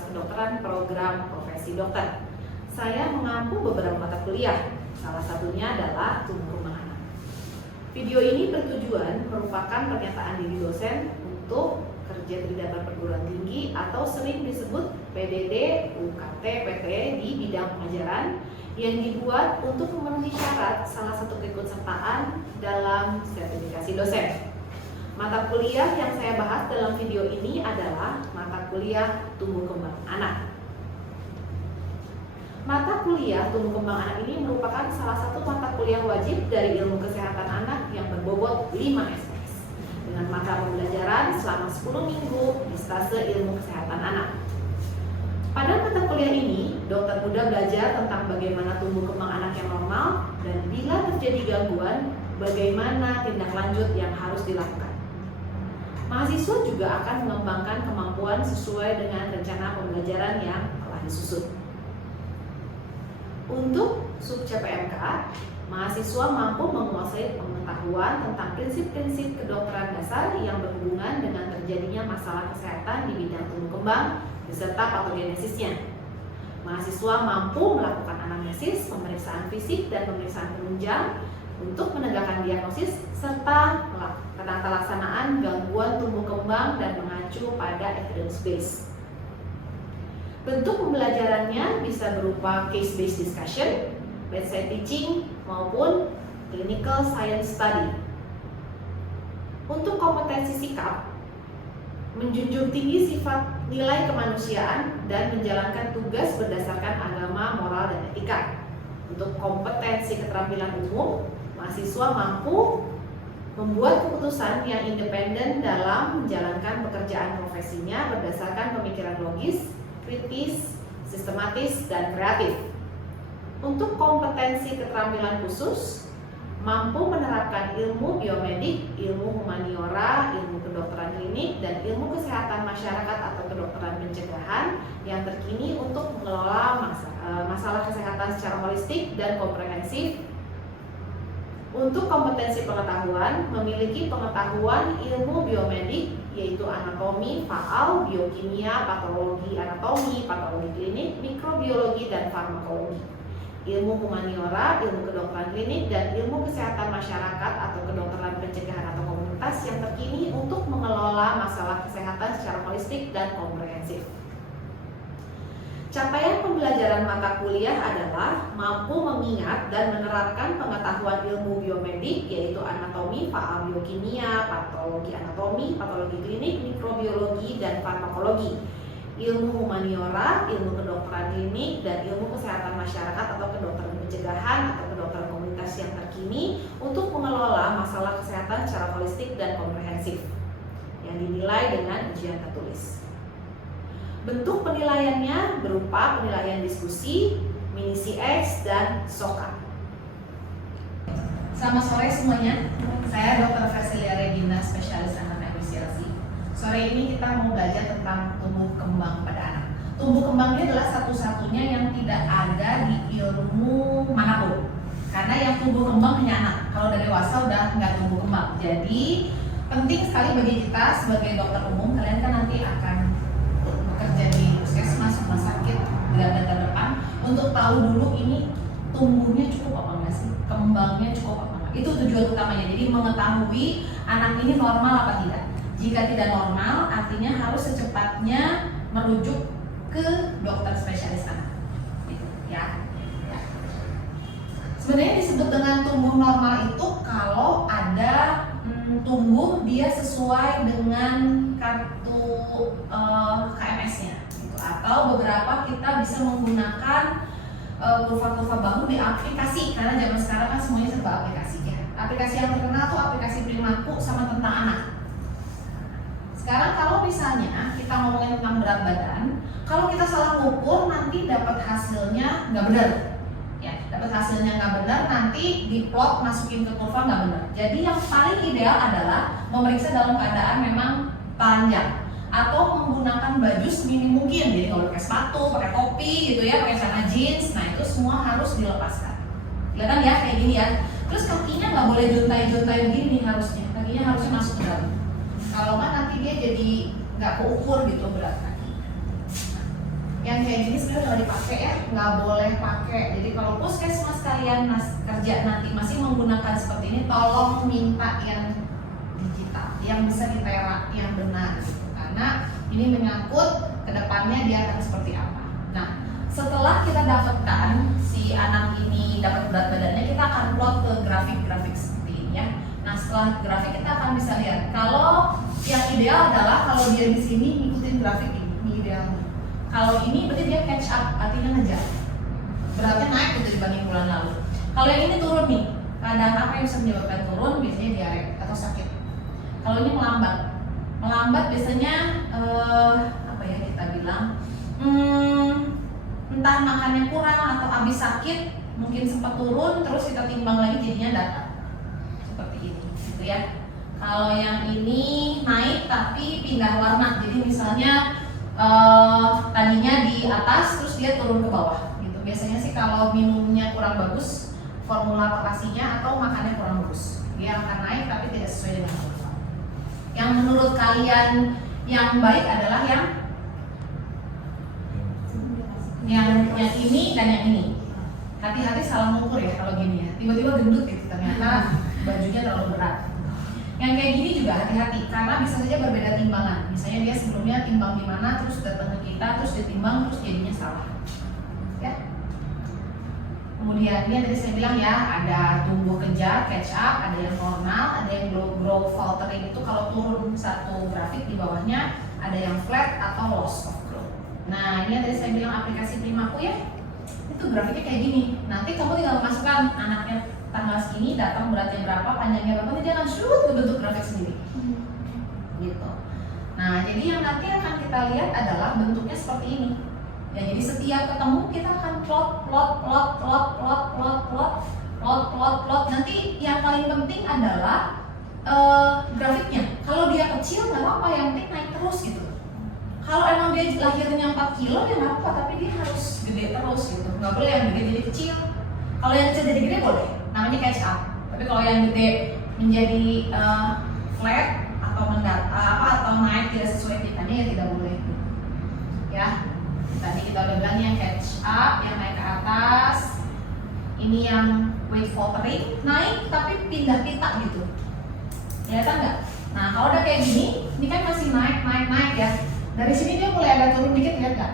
Fakultas Kedokteran Program Profesi Dokter. Saya mengampu beberapa mata kuliah, salah satunya adalah tumbuh kembang anak. Video ini bertujuan merupakan pernyataan diri dosen untuk kerja tridharma perguruan tinggi atau sering disebut PDD, UKT, PT di bidang pengajaran yang dibuat untuk memenuhi syarat salah satu keikutsertaan dalam sertifikasi dosen. Mata kuliah yang saya bahas dalam video ini adalah mata kuliah tumbuh kembang anak. Mata kuliah tumbuh kembang anak ini merupakan salah satu mata kuliah wajib dari ilmu kesehatan anak yang berbobot 5 SKS dengan mata pembelajaran selama 10 minggu di stase ilmu kesehatan anak. Pada mata kuliah ini, dokter muda belajar tentang bagaimana tumbuh kembang anak yang normal dan bila terjadi gangguan, bagaimana tindak lanjut yang harus dilakukan. Mahasiswa juga akan mengembangkan kemampuan sesuai dengan rencana pembelajaran yang telah disusun. Untuk sub CPMK, mahasiswa mampu menguasai pengetahuan tentang prinsip-prinsip kedokteran dasar yang berhubungan dengan terjadinya masalah kesehatan di bidang tumbuh kembang beserta patogenesisnya. Mahasiswa mampu melakukan anamnesis, pemeriksaan fisik, dan pemeriksaan penunjang untuk menegakkan diagnosis serta penata laksanaan gangguan tumbuh kembang dan mengacu pada evidence base. Bentuk pembelajarannya bisa berupa case-based discussion, bedside teaching, maupun clinical science study. Untuk kompetensi sikap, menjunjung tinggi sifat nilai kemanusiaan dan menjalankan tugas berdasarkan agama, moral, dan etika. Untuk kompetensi keterampilan umum, mahasiswa mampu membuat keputusan yang independen dalam menjalankan pekerjaan profesinya berdasarkan pemikiran logis, kritis, sistematis, dan kreatif. Untuk kompetensi keterampilan khusus, mampu menerapkan ilmu biomedik, ilmu humaniora, ilmu kedokteran klinik, dan ilmu kesehatan masyarakat atau kedokteran pencegahan yang terkini untuk mengelola masalah kesehatan secara holistik dan komprehensif. Untuk kompetensi pengetahuan, memiliki pengetahuan ilmu biomedik yaitu anatomi, faal, biokimia, patologi anatomi, patologi klinik, mikrobiologi, dan farmakologi. Ilmu humaniora, ilmu kedokteran klinik, dan ilmu kesehatan masyarakat atau kedokteran pencegahan atau komunitas yang terkini untuk mengelola masalah kesehatan secara holistik dan komprehensif. Capaian pembelajaran mata kuliah adalah mampu mengingat dan menerapkan pengetahuan ilmu biomedik yaitu anatomi, faal biokimia, patologi anatomi, patologi klinik, mikrobiologi, dan farmakologi. Ilmu humaniora, ilmu kedokteran klinik, dan ilmu kesehatan masyarakat atau kedokteran pencegahan atau kedokteran komunitas yang terkini untuk mengelola masalah kesehatan secara holistik dan komprehensif yang dinilai dengan ujian tertulis. Bentuk penilaiannya berupa penilaian diskusi, mini CX, dan SOCA. Selamat sore semuanya, saya Dr. Vasilia Regina, spesialis anak negosiasi. Sore ini kita mau belajar tentang tumbuh kembang pada anak. Tumbuh kembang ini adalah satu-satunya yang tidak ada di ilmu manapun. Karena yang tumbuh kembang hanya anak, kalau dari dewasa udah nggak tumbuh kembang. Jadi penting sekali bagi kita sebagai dokter umum, kalian kan nanti akan bekerja di puskesmas, rumah sakit, garda terdepan untuk tahu dulu ini tumbuhnya cukup apa enggak sih, kembangnya cukup apa enggak. Itu tujuan utamanya, jadi mengetahui anak ini normal apa tidak. Jika tidak normal, artinya harus secepatnya merujuk ke dokter spesialis anak. Gitu, ya. Sebenarnya disebut dengan tumbuh normal itu kalau ada tumbuh dia sesuai dengan kartu KMS-nya gitu. Atau beberapa kita bisa menggunakan kurva-kurva bahu di aplikasi karena zaman sekarang kan semuanya serba aplikasi ya. Aplikasi yang terkenal tuh aplikasi Primaku sama tentang anak. Sekarang kalau misalnya kita ngomongin tentang berat badan, kalau kita salah ngukur nanti dapat hasilnya nggak benar. Ya, dapat hasilnya nggak benar, nanti diplot masukin ke kurva nggak benar. Jadi yang paling ideal adalah memeriksa dalam keadaan memang panjang atau menggunakan baju seminim mungkin. Jadi kalau pakai sepatu, pakai topi gitu ya, pakai celana jeans, nah itu semua harus dilepaskan. Kelihatan ya kayak gini ya. Terus kakinya nggak boleh juntai-juntai begini nih harusnya. Kakinya harusnya masuk ke dalam. Kalau nggak nanti dia jadi nggak keukur gitu berat kaki. Nah, Yang kayak gini sebenarnya nggak dipakai ya, nggak boleh pakai. Jadi kalau puskesmas kalian kerja nanti masih menggunakan seperti ini, tolong minta yang digital, yang bisa ditera, yang benar gitu. Karena ini menyangkut kedepannya dia akan seperti apa. Nah, setelah kita dapatkan si anak ini dapat berat badannya, kita akan plot ke grafik-grafik seperti ini ya. Nah, setelah grafik kita akan bisa lihat kalau yang ideal adalah kalau dia di sini ngikutin grafik ini idealnya. Kalau ini berarti dia catch up, artinya ngejar. Beratnya naik gitu dibanding bulan lalu. Kalau yang ini turun nih, keadaan apa yang bisa menyebabkan turun? Biasanya diare atau sakit. Kalau ini melambat biasanya apa ya kita bilang, entah makannya kurang atau habis sakit, mungkin sempat turun, terus kita timbang lagi jadinya datar. Seperti ini, gitu ya. Kalau yang ini naik tapi pindah warna, jadi misalnya tadinya di atas terus dia turun ke bawah gitu. Biasanya sih kalau minumnya kurang bagus, formula potasinya atau makannya kurang bagus, dia akan naik tapi tidak sesuai dengan formula. Yang menurut kalian yang baik adalah yang ini dan yang ini. Hati-hati salah mengukur ya kalau gini ya. Tiba-tiba gendut gitu ternyata bajunya terlalu berat. Yang kayak gini juga hati-hati karena bisa saja berbeda timbangan. Misalnya dia sebelumnya timbang di mana, terus datang ke kita, terus ditimbang, terus jadinya salah. Ya. Kemudian ini tadi saya bilang ya, ada tumbuh kejar, catch up, ada yang normal, ada yang grow faltering itu kalau turun satu grafik di bawahnya, ada yang flat atau loss of growth. Nah ini tadi saya bilang aplikasi Primaku ya, itu grafiknya kayak gini. Nanti kamu tinggal masukkan anaknya tanggal segini, datang beratnya berapa, panjangnya berapa, nanti dia akan shoot ke bentuk grafik sendiri. Gitu. Nah, jadi yang nanti akan kita lihat adalah bentuknya seperti ini. Ya, jadi setiap ketemu kita akan plot. Nanti yang paling penting adalah grafiknya. Kalau dia kecil nggak apa-apa, yang penting naik terus gitu. Kalau emang dia lahirnya 4 kilo ya nggak apa-apa, tapi dia harus gede terus gitu. Nggak boleh yang gede jadi kecil. Kalau yang kecil jadi gede boleh, namanya catch up. Tapi kalau yang gede menjadi flat atau atau naik tidak sesuai tipikannya ya tidak boleh. Ya, tadi kita udah bilang yang catch up, yang naik ke atas. Ini yang weight faltering, naik tapi pindah pita gitu. Kelihatan nggak? Nah kalau udah kayak gini, ini kan masih naik ya. Dari sini dia mulai agak turun dikit, lihat nggak?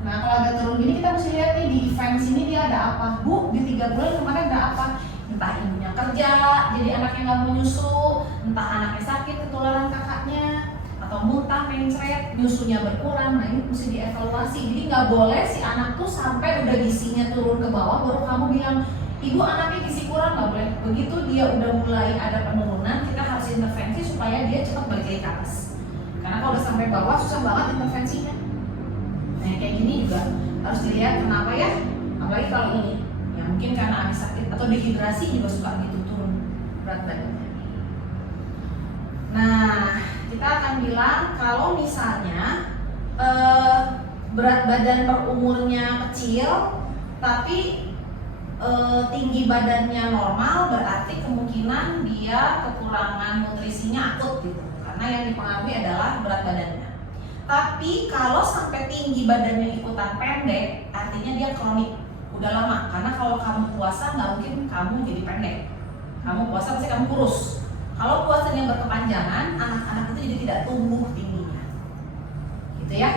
Nah kalau agak turun gini kita mesti lihat nih di event sini dia ada apa. Bu, di 3 bulan kemarin ada apa? Entah ibunya kerja, jadi anaknya nggak mau nyusu, entah anaknya sakit ketularan kakaknya, atau muntah, mencret, nyusunya berkurang. Nah ini mesti dievaluasi. Jadi nggak boleh si anak tuh sampai udah gizinya turun ke bawah baru kamu bilang ibu anaknya gizi kurang, nggak boleh. Begitu dia udah mulai ada penurunan, kita harus intervensi supaya dia cepat balik lagi ke atas. Karena kalau udah sampai bawah susah banget intervensinya. Nah kayak gini juga harus dilihat kenapa ya, apalagi kalau ini ya mungkin karena habis sakit atau dehidrasi juga suka gitu turun berat badannya. Nah kita akan bilang kalau misalnya berat badan per umurnya kecil tapi tinggi badannya normal, berarti kemungkinan dia kekurangan nutrisinya akut gitu, karena yang dipengaruhi adalah berat badannya. Tapi kalau sampai tinggi badannya ikutan pendek, artinya dia kronik, udah lama. Karena kalau kamu puasa nggak mungkin kamu jadi pendek. Kamu puasa pasti kamu kurus. Kalau puasanya berkepanjangan, anak-anak itu jadi tidak tumbuh tingginya. Gitu ya,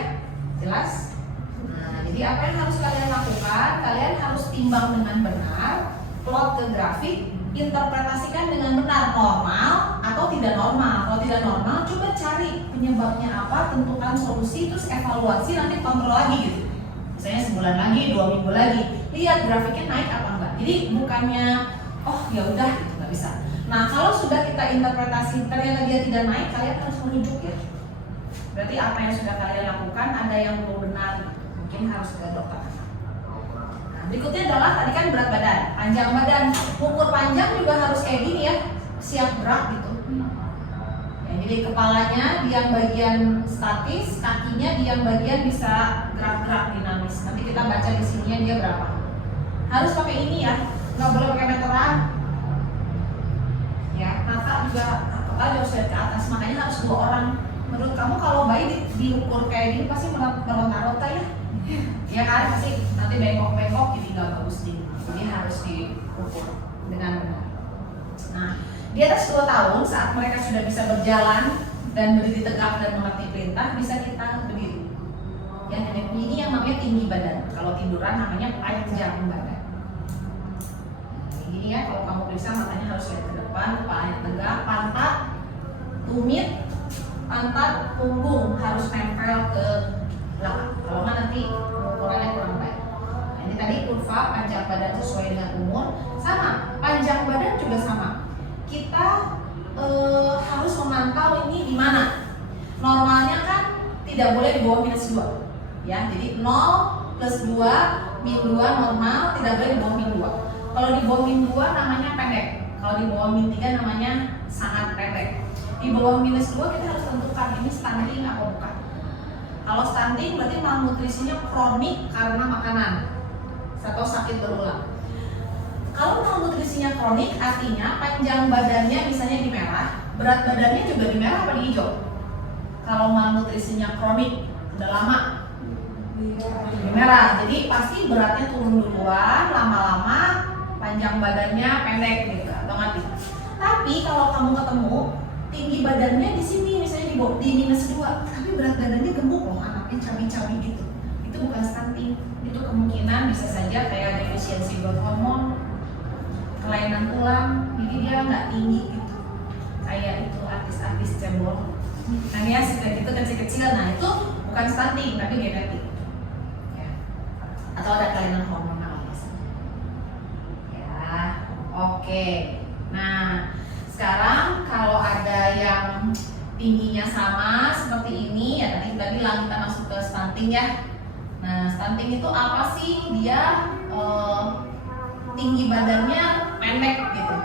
jelas? Nah, jadi apa yang harus kalian lakukan? Kalian harus timbang dengan benar, plot ke grafik, interpretasikan dengan benar normal atau tidak normal. Kalau tidak normal, coba cari penyebabnya apa, tentukan solusi, terus evaluasi, nanti kontrol lagi gitu. Misalnya sebulan lagi, 2 minggu lagi, lihat grafiknya naik apa enggak. Jadi bukannya, oh ya udah gitu, nggak bisa. Nah kalau sudah kita interpretasi ternyata dia tidak naik, kalian harus merujuk ya. Berarti apa yang sudah kalian lakukan ada yang belum benar, mungkin harus ke dokter. Nah, berikutnya adalah tadi kan berat badan, panjang badan, ukur panjang juga harus kayak gini ya, siap gerak gitu. Ya, jadi kepalanya dia bagian statis, kakinya dia bagian bisa gerak-gerak dinamis. Nanti kita baca di sininya dia berapa. Harus pakai ini ya, nggak boleh pakai meteran. Ya, Nata juga harus lihat ke atas, makanya harus 2 orang. Menurut kamu kalau bayi diukur kayak gini pasti meronta-ronta ya? Ya kan, pasti nanti bengkok-bengkok jadi nggak bagus nih. Jadi harus diukur dengan benar. Nah, di atas 2 tahun saat mereka sudah bisa berjalan dan berdiri tegak dan mengerti perintah, bisa kita berdiri. Ya, ini yang namanya tinggi badan. Kalau tiduran namanya panjang badan. Ini ya, kalau kamu periksa matanya harus lihat ke depan, kepalanya tegak, pantat, tumit, pantat, punggung harus nempel ke belakang. Kalau nggak nanti ukurannya kurang baik. Nah, ini tadi kurva panjang badan sesuai dengan umur. Sama, panjang badan juga sama. Kita harus memantau ini di mana. Normalnya kan tidak boleh di bawah -2. Ya, jadi 0 plus 2 min 2 normal, tidak boleh di bawah min 2. Kalau di bawah min 2 namanya pendek. Kalau di bawah min 3 namanya sangat pendek. Di bawah -2 kita harus tentukan ini stunting atau bukan. Kalau stunting berarti malnutrisinya kronik karena makanan atau sakit berulang. Kalau malnutrisinya kronik artinya panjang badannya misalnya di merah, berat badannya juga di merah atau di hijau. Kalau malnutrisinya kronik udah lama di merah, jadi pasti beratnya turun duluan, lama-lama panjang badannya pendek gitu atau mati. Tapi kalau kamu ketemu tinggi badannya di sini misalnya di -2, tapi berat badannya gemuk loh, anaknya cabi-cabi gitu, itu bukan stunting. Itu kemungkinan bisa saja kayak defisiensi growth hormone, kelainan tulang, jadi dia nggak tinggi gitu. Kayak itu artis-artis cebol. Nah ya itu kecil-kecil, nah itu bukan stunting tapi genetik. Ya. Atau ada kelainan hormonal biasanya. Ya, oke. Nah, sekarang kalau ada yang tingginya sama seperti ini, ya tadi bilang kita masuk ke stunting ya. Nah, stunting itu apa sih? Dia tinggi badannya pendek gitu.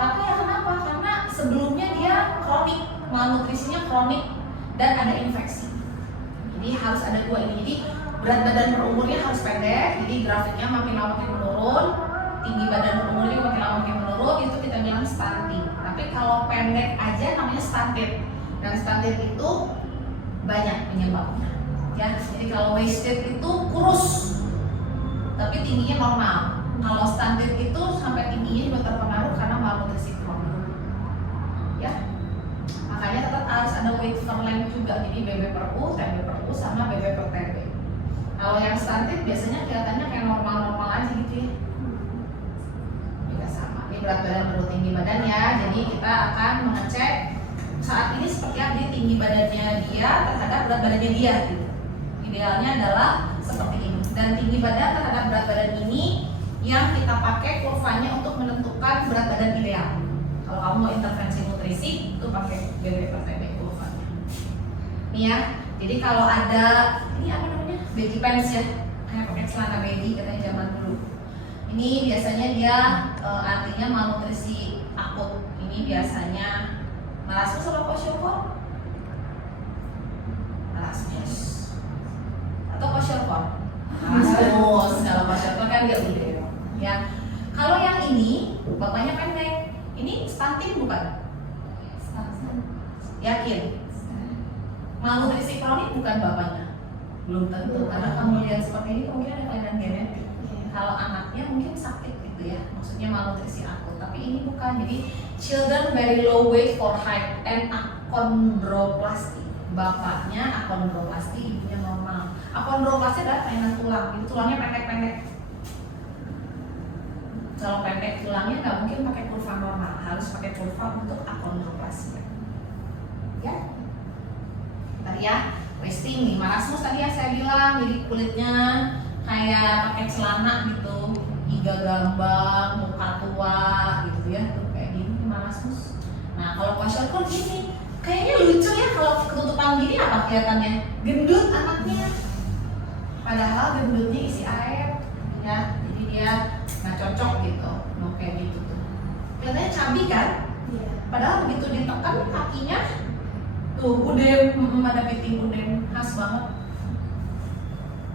Tapi ya kenapa? Karena sebelumnya dia kronik, malnutrisinya kronik dan ada infeksi. Jadi harus ada 2 ini. Jadi berat badan per umurnya harus pendek. Jadi grafiknya makin lama makin menurun. Tinggi badan per umurnya makin lama makin menurun. Itu kita bilang stunting. Tapi kalau pendek aja namanya stunted. Dan stunted itu banyak penyebabnya. Ya, jadi kalau wasted itu kurus, tapi tingginya normal. Kalau stunted itu sampai tingginya juga terpengaruh karena malnutrisi kronik. Ya, makanya tetap harus ada weight per length juga. Jadi BB per U, TB per U sama BB per TB. Kalau yang stunted biasanya kelihatannya kayak normal-normal aja gitu ya. Juga sama. Ini berat badan menurut tinggi badan ya. Jadi kita akan mengecek saat ini seperti apa tinggi badannya dia terhadap berat badannya dia gitu. Idealnya adalah seperti ini. Dan tinggi badan terhadap berat badan ini yang kita pakai kurvanya untuk menentukan berat badan ideal. Kalau kamu mau intervensi nutrisi itu pakai BB per TB kurvanya. Ini ya. Jadi kalau ada ini apa namanya? Baggy pants ya. Kayak pakai celana baggy katanya zaman dulu. Ini biasanya dia artinya malnutrisi akut. Ini biasanya marasmus atau kwashiorkor? Marasmus. Atau kwashiorkor? Marasmus. Kalau kwashiorkor kan dia udah. Ya, kalau yang ini bapaknya pendek, ini stunting bukan? Yakin? Malnutrisi kronik bukan bapaknya? Belum tentu, karena kamu lihat seperti ini mungkin ada kelainan genetik. Kalau anaknya mungkin sakit gitu ya, maksudnya malnutrisi akut. Tapi ini bukan. Jadi children very low weight for height and achondroplasty. Bapaknya achondroplasty, ibunya normal. Achondroplasty adalah kelainan tulang, jadi tulangnya pendek-pendek. Kalau pendek tulangnya nggak mungkin pakai kurva normal, harus pakai kurva untuk achondroplasty. Ya, tadi ya wasting nih, marasmus tadi yang saya bilang, jadi kulitnya kayak pakai celana gitu, iga gambang, muka tua gitu ya, tuh kayak gini marasmus. Nah kalau kwashiorkor gini, kayaknya lucu ya kalau ketutupan gini apa kelihatannya? Gendut anaknya, padahal gendutnya isi air, ya, jadi dia nggak cocok gitu, mau kayak gitu tuh. Kelihatannya cabi kan? Iya. Padahal begitu ditekan kakinya, tuh udem, ada piting udem, khas banget.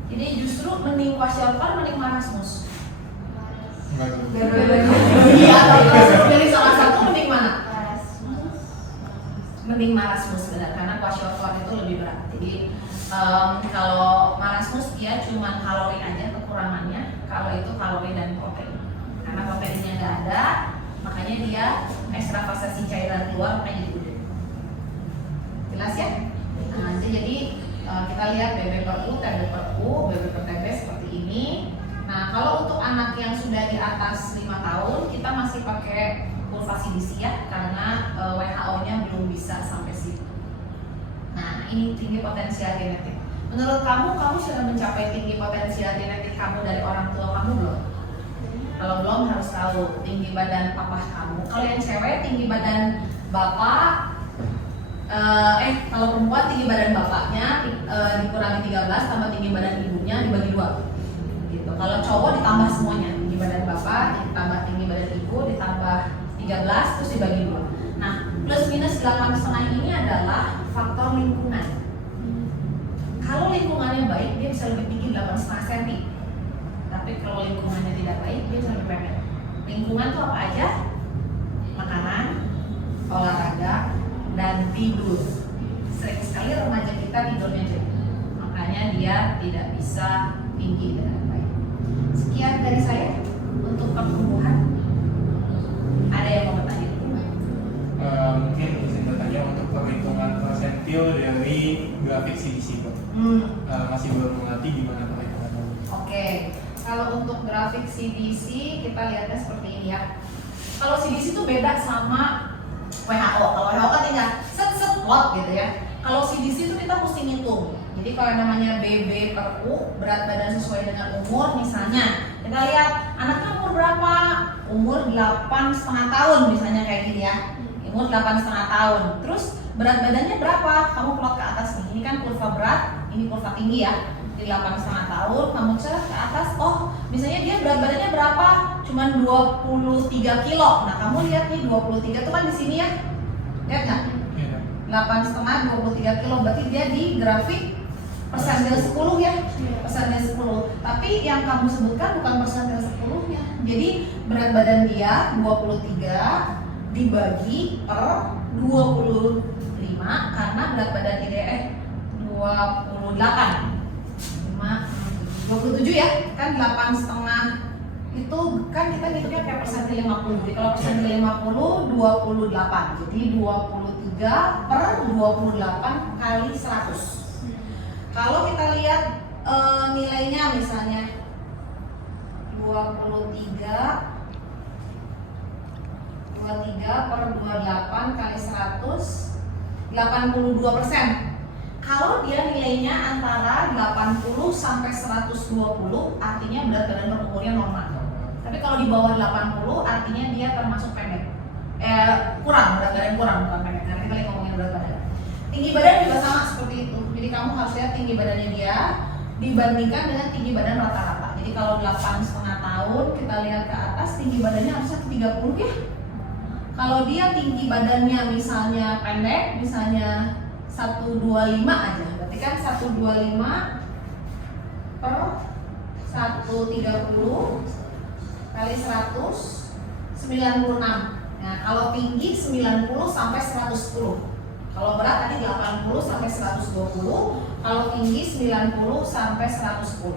Jadi justru mending kwashiorkor, mending marasmus. Iya, kalau dari salah satu mending mana? Mending marasmus benar, karena kwashiorkor itu lebih berat. Jadi kalau marasmus dia cuman kalori aja kekurangannya. Kalau itu kalori dan protein. Karena proteinnya nggak ada, makanya dia ekstravasasi cairan keluar makanya jadi gede. Jelas ya? Nah, jadi kita lihat BB per U, TB per U, BB per TB seperti ini. Nah, kalau untuk anak yang sudah di atas 5 tahun, kita masih pakai kurva CDC ya, karena WHO-nya belum bisa sampai situ. Nah, ini tinggi potensial genetik. Menurut kamu sudah mencapai tinggi potensial genetik kamu dari orang tua kamu belum? Kalau belum harus tahu tinggi badan papa kamu. Kalau yang cewek tinggi badan bapak, kalau perempuan tinggi badan bapaknya dikurangi 13 tambah tinggi badan ibunya dibagi 2. Gitu. Kalau cowok ditambah semuanya, tinggi badan bapak ditambah tinggi badan ibu ditambah 13 terus dibagi 2. Nah, plus minus 8,5 ini adalah faktor lingkungan. Kalau lingkungannya baik, dia bisa lebih tinggi 8,5 cm. Tapi kalau lingkungannya tidak baik, dia bisa lebih pendek. Lingkungan itu apa aja? Makanan, olahraga, dan tidur. Sering sekali remaja kita tidurnya jadi, makanya dia tidak bisa tinggi dengan baik. Sekian dari saya untuk pertumbuhan. Ada yang mau bertanya? Mungkin izin bertanya untuk perhitungan persentil dari grafik CDC, Pak. Masih belum mengerti gimana perhitungannya. Oke, kalau untuk grafik CDC kita lihatnya seperti ini ya. Kalau CDC itu beda sama WHO. Kalau WHO kan tinggal set plot gitu ya. Kalau CDC itu kita mesti ngitung. Jadi kalau yang namanya BB per U, berat badan sesuai dengan umur, misalnya kita lihat anaknya umur berapa? Umur 8,5 tahun misalnya kayak gini ya. Umur 8,5 tahun. Terus berat badannya berapa? Kamu plot ke atas nih. Ini kan kurva berat, ini kurva tinggi ya. Di 8,5 tahun, kamu cek ke atas. Oh, misalnya dia berat badannya berapa? Cuman 23 kilo. Nah, kamu lihat nih 23 itu kan di sini ya. Lihat nggak? 8,5 23 kilo. Berarti dia di grafik persentil 10 ya. Persentil 10. Tapi yang kamu sebutkan bukan persentil 10-nya. Jadi berat badan dia 23 dibagi per 25 karena berat badan IDE 28 27 ya, kan 8,5 itu kan kita ngitungnya kayak persentil 50. Jadi kalau persentil 50 28. Jadi 23 per 28 kali 100. Kalau kita lihat nilainya misalnya 23 per 28 kali 100 82%. Kalau dia nilainya antara 80 sampai 120 artinya berat badan per umurnya normal. Tapi kalau di bawah 80 artinya dia termasuk pendek. Kurang, berat badan kurang bukan pendek. Nanti kita ngomongin berat badan. Tinggi badan juga sama seperti itu. Jadi kamu harus lihat tinggi badannya dia dibandingkan dengan tinggi badan rata-rata. Jadi kalau 8,5 tahun kita lihat ke atas tinggi badannya harusnya ke 30 ya. Kalau dia tinggi badannya misalnya pendek, misalnya 125 aja, berarti kan 125 per 130 kali 100 96. Nah, kalau tinggi 90 sampai 110. Kalau berat tadi 80 sampai 120, kalau tinggi 90 sampai 110.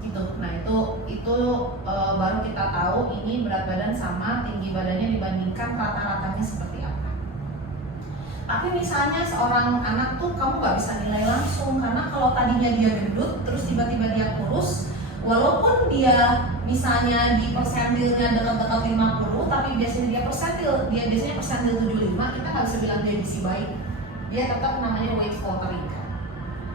Gitu. Nah, itu baru kita tahu ini berat badan sama tinggi badannya dibandingkan rata-ratanya seperti apa. Tapi misalnya seorang anak tuh kamu nggak bisa nilai langsung karena kalau tadinya dia gendut terus tiba-tiba dia kurus, walaupun dia misalnya di persentilnya dekat-dekat 50 tapi biasanya dia biasanya persentil 75, kita nggak bisa bilang dia gizi baik. Dia tetap namanya weight faltering.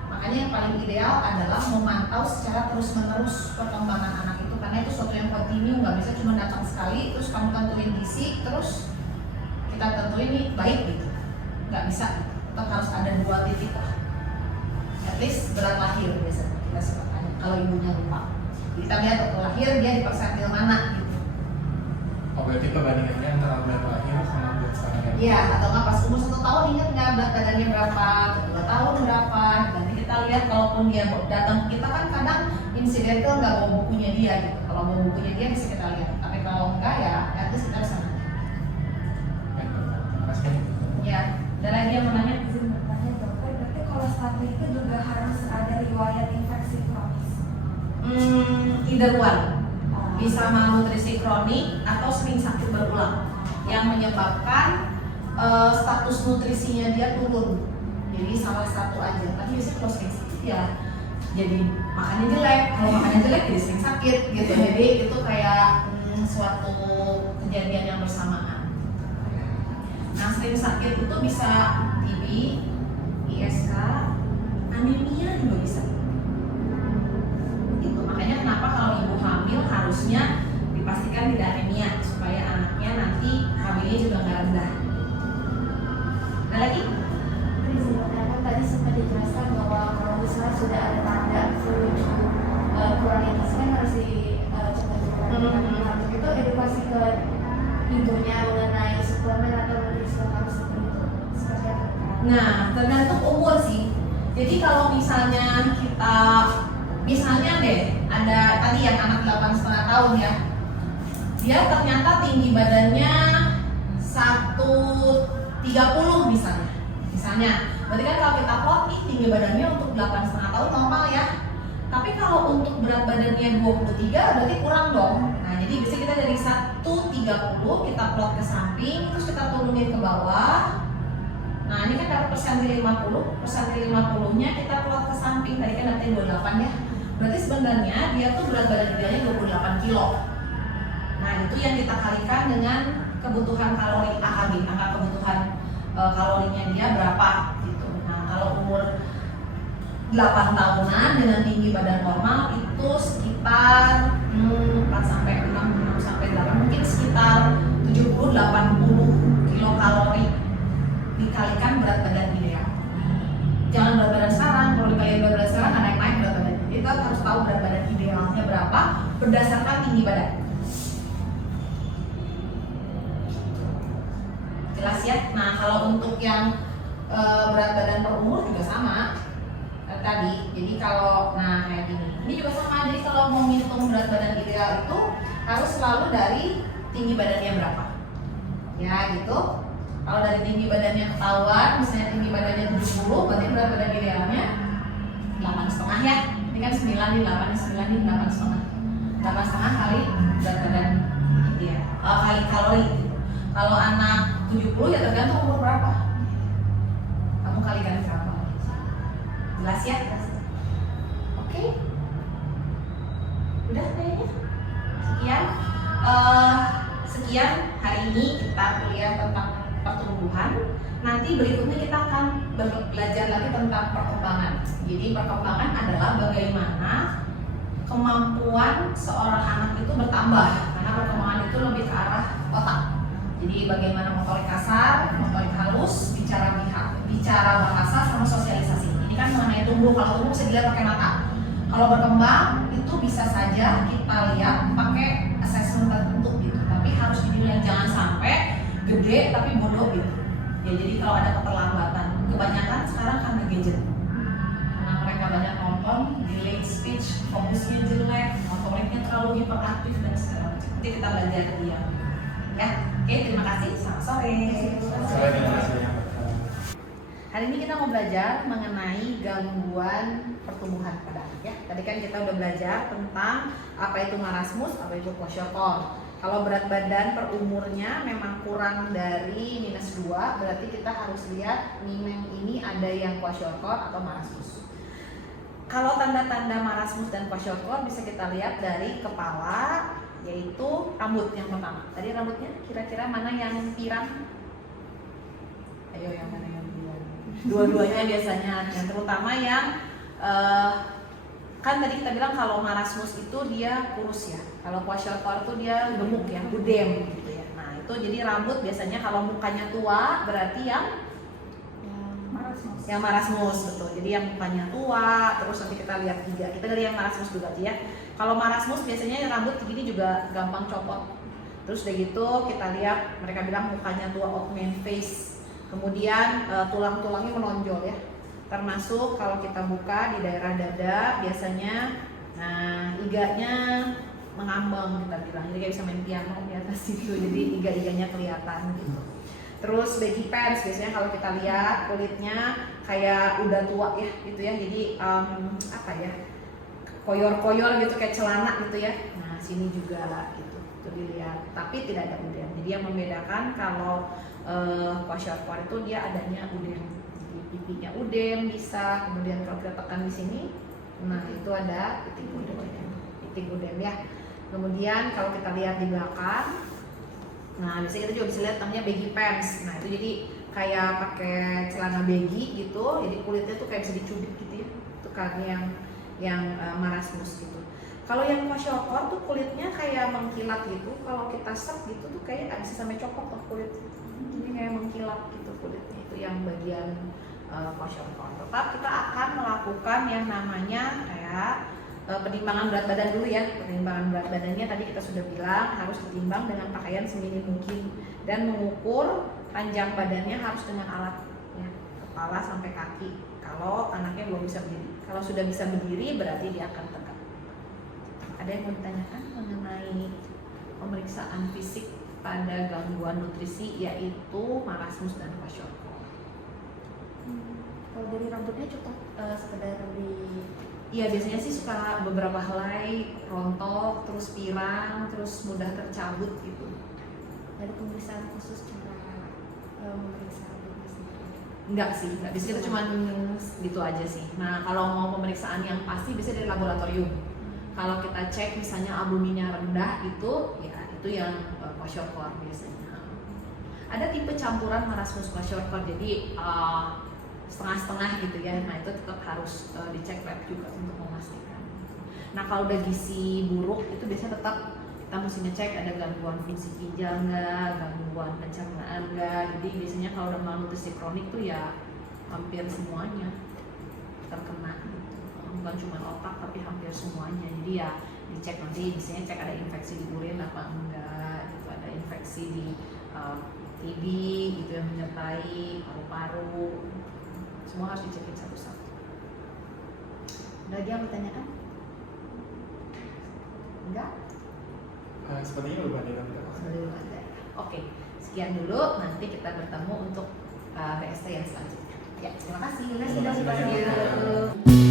Makanya yang paling ideal adalah memantau secara terus-menerus perkembangan anak itu karena itu suatu yang kontinu, nggak bisa cuma datang sekali terus kamu tentuin gizi terus kita tentuin ini baik gitu. Nggak bisa, tetap harus ada 2 titik lah. At least berat lahir biasanya kita suka tanya kalau ibunya lupa. Jadi kita lihat waktu lahir dia di persentil mana gitu. Oh, berarti perbandingannya antara berat lahir sama berat sekarang. Iya, atau nggak pas umur 1 tahun ingat nggak berat badannya berapa, 2 tahun berapa. Nanti kita lihat kalaupun dia datang kita kan kadang insidental nggak bawa bukunya dia gitu. Kalau bawa bukunya dia bisa kita lihat. Tapi kalau enggak ya, at least kita bisa nanya. Terima kasih. Ya. Dan lagi yang mau nanya? Izin bertanya dokter, berarti kalau kolostratnya itu juga harus ada riwayat infeksi either one, bisa malnutrisi kronik atau sering sakit berulang yang menyebabkan status nutrisinya dia turun. Jadi salah satu aja. Tapi biasanya kalau sering sakit ya jadi makannya jelek, kalau makannya jelek jadi sering sakit gitu. Jadi itu kayak suatu kejadian yang bersamaan. Nah, sering sakit itu bisa TB, ISK, anemia juga bisa. Itu makanya kenapa kalau ibu hamil harusnya dipastikan tidak anemia supaya anaknya nanti hamilnya juga nggak rendah. Ada lagi? Kan tadi sempat dijelaskan bahwa kalau misalnya sudah ada tanda flu kurangnya gizi kan harus dicoba. Itu edukasi ke ibunya mengenai suplemen atau nutrisi yang harus seperti itu. Seperti apa? Nah, tergantung umur sih. Jadi kalau misalnya kita, misalnya deh, ada tadi yang anak 8,5 tahun ya, dia ternyata tinggi badannya 130 misalnya, berarti kan kalau kita plot nih tinggi badannya untuk 8,5 tahun normal ya. Tapi kalau untuk berat badannya 23 berarti kurang dong. Nah, jadi bisa kita dari 130 kita plot ke samping, terus kita turunin ke bawah. Nah, ini kan dapat persentil 50-nya kita plot ke samping. Tadi kan dapetnya 28 ya. Berarti sebenarnya dia tuh berat badan idealnya 28 kilo. Nah, itu yang kita kalikan dengan kebutuhan kalori AKG, angka kebutuhan kalorinya dia berapa gitu. Nah, kalau umur 8 tahunan dengan tinggi badan normal itu sekitar 4 sampai 6 sampai 8 mungkin sekitar 70-80 kilokalori dikalikan berat badan ideal. Jangan berat badan sekarang, kalau dikalikan berat badan sekarang nggak naik-naik berat badan. Jadi kita harus tahu berat badan idealnya berapa berdasarkan tinggi badan. Jelas ya? Nah, kalau untuk yang berat badan per umur juga sama tadi. Jadi kalau kayak gini, ini juga sama. Jadi kalau mau ngitung berat badan ideal itu harus selalu dari tinggi badannya berapa, ya gitu. Kalau dari tinggi badannya ketahuan, misalnya tinggi badannya 70, berarti berat badan idealnya 8,5 ya. Ini kan 9 nih, 8 nih, 9 nih, 8,5. 8,5 kali berat badan ideal, kali kalori. Kalau anak 70 ya tergantung umur berapa. Kamu kalikan berapa? Jelas ya? Oke. Udah kayaknya. Sekian hari ini kita kuliah tentang pertumbuhan. Nanti berikutnya kita akan belajar lagi tentang perkembangan. Jadi perkembangan adalah bagaimana kemampuan seorang anak itu bertambah, karena perkembangan itu lebih ke arah otak. Jadi bagaimana motorik kasar, motorik halus, bicara bahasa sama sosialisasi. Ini kan mengenai tumbuh. Kalau tumbuh bisa dilihat pakai mata. Kalau berkembang itu bisa saja kita lihat pakai assessment tertentu gitu. Tapi harus dilihat, jangan sampai gede tapi bodoh gitu. Ya jadi kalau ada keterlambatan, kebanyakan sekarang karena gadget. Karena mereka banyak nonton, delayed speech, fokusnya jelek, motoriknya terlalu hiperaktif dan segala macam. Nanti kita belajar dia. Ya, oke, terima kasih. Selamat sore. Terima kasih. Hari ini kita mau belajar mengenai gangguan pertumbuhan pada anak ya. Tadi kan kita udah belajar tentang apa itu marasmus, apa itu kwashiorkor. Kalau berat badan per umurnya memang kurang dari -2, berarti kita harus lihat ini ada yang kwashiorkor atau marasmus. Kalau tanda-tanda marasmus dan kwashiorkor bisa kita lihat dari kepala, yaitu rambut yang pertama. Tadi rambutnya kira-kira mana yang pirang? Ayo, yang mana yang pirang? Dua-duanya biasanya, yang terutama yang kan tadi kita bilang kalau marasmus itu dia kurus ya. Kalau kwashiorkor itu dia gemuk ya, udem gitu ya. Nah, itu jadi rambut biasanya kalau mukanya tua berarti yang marasmus betul. Jadi yang mukanya tua, terus nanti kita lihat juga. Kita dari yang marasmus dulu aja ya. Kalau marasmus biasanya rambut begini juga gampang copot. Terus udah gitu kita lihat mereka bilang mukanya tua, old man face. Kemudian tulang-tulangnya menonjol ya. Termasuk kalau kita buka di daerah dada biasanya iganya mengambang kita bilang. Jadi kayak bisa main piano di atas itu. Jadi iga-iganya kelihatan gitu. Terus baggy pants biasanya kalau kita lihat kulitnya kayak udah tua ya gitu ya. Jadi koyor-koyor gitu kayak celana gitu ya. Nah sini juga gitu, itu dilihat. Tapi tidak ada udem. Jadi yang membedakan kalau kwashiorkor itu dia adanya udem. Jadi pipinya udem bisa. Kemudian kalau kita tekan di sini, nah itu ada titik udem ya. Kemudian kalau kita lihat di belakang, nah biasanya kita juga bisa lihat namanya baggy pants. Nah itu jadi kayak pakai celana baggy gitu, jadi kulitnya tuh kayak bisa dicubit gitu ya. Itu kan yang marasmus gitu. Kalau yang kwashiorkor tuh kulitnya kayak mengkilat gitu. Kalau kita set gitu tuh kayak bisa sampai copot tuh kulit. Jadi kayak mengkilat gitu kulitnya. Itu yang bagian kwashiorkor. Tetap kita akan melakukan yang namanya kayak penimbangan berat badan dulu ya. Penimbangan berat badannya tadi kita sudah bilang harus ditimbang dengan pakaian seminim mungkin dan mengukur panjang badannya harus dengan alat ya, kepala sampai kaki. Kalau anaknya belum bisa berdiri, kalau sudah bisa berdiri berarti dia akan tegak. Ada yang mau ditanyakan mengenai pemeriksaan fisik pada gangguan nutrisi yaitu marasmus dan kwashiorkor? Kalau dari rambutnya cukup sekedar di Iya biasanya sih suka beberapa helai rontok, terus pirang, terus mudah tercabut gitu. ada pemeriksaan khusus cara memeriksa rambutnya sendiri. Enggak sih, enggak. Biasanya kita cuma gitu aja sih. Nah kalau mau pemeriksaan yang pasti bisa dari laboratorium. Kalau kita cek misalnya albuminnya rendah itu, ya itu yang kwashiorkor biasanya. Ada tipe campuran marasmus kwashiorkor, jadi setengah-setengah gitu ya. Nah itu tetap harus dicek lab juga untuk memastikan. Nah kalau udah gizi buruk itu biasanya tetap kita mesti ngecek ada gangguan fungsi ginjal nggak, gangguan pencernaan nggak. Jadi biasanya kalau udah malnutrisi kronik tuh ya hampir semuanya terkena gitu. Bukan cuma otak tapi hampir semuanya. Jadi ya dicek nanti biasanya cek ada infeksi di urin apa enggak gitu, ada infeksi di TB gitu yang menyertai paru-paru. Semua harus dicekin satu-satu. Ada lagi yang bertanyakan? Enggak? Sepertinya belum ada yang Belum ada. Oke, sekian dulu. Nanti kita bertemu untuk BST yang selanjutnya. Ya, terima kasih. Terima kasih banyak. Terima kasih.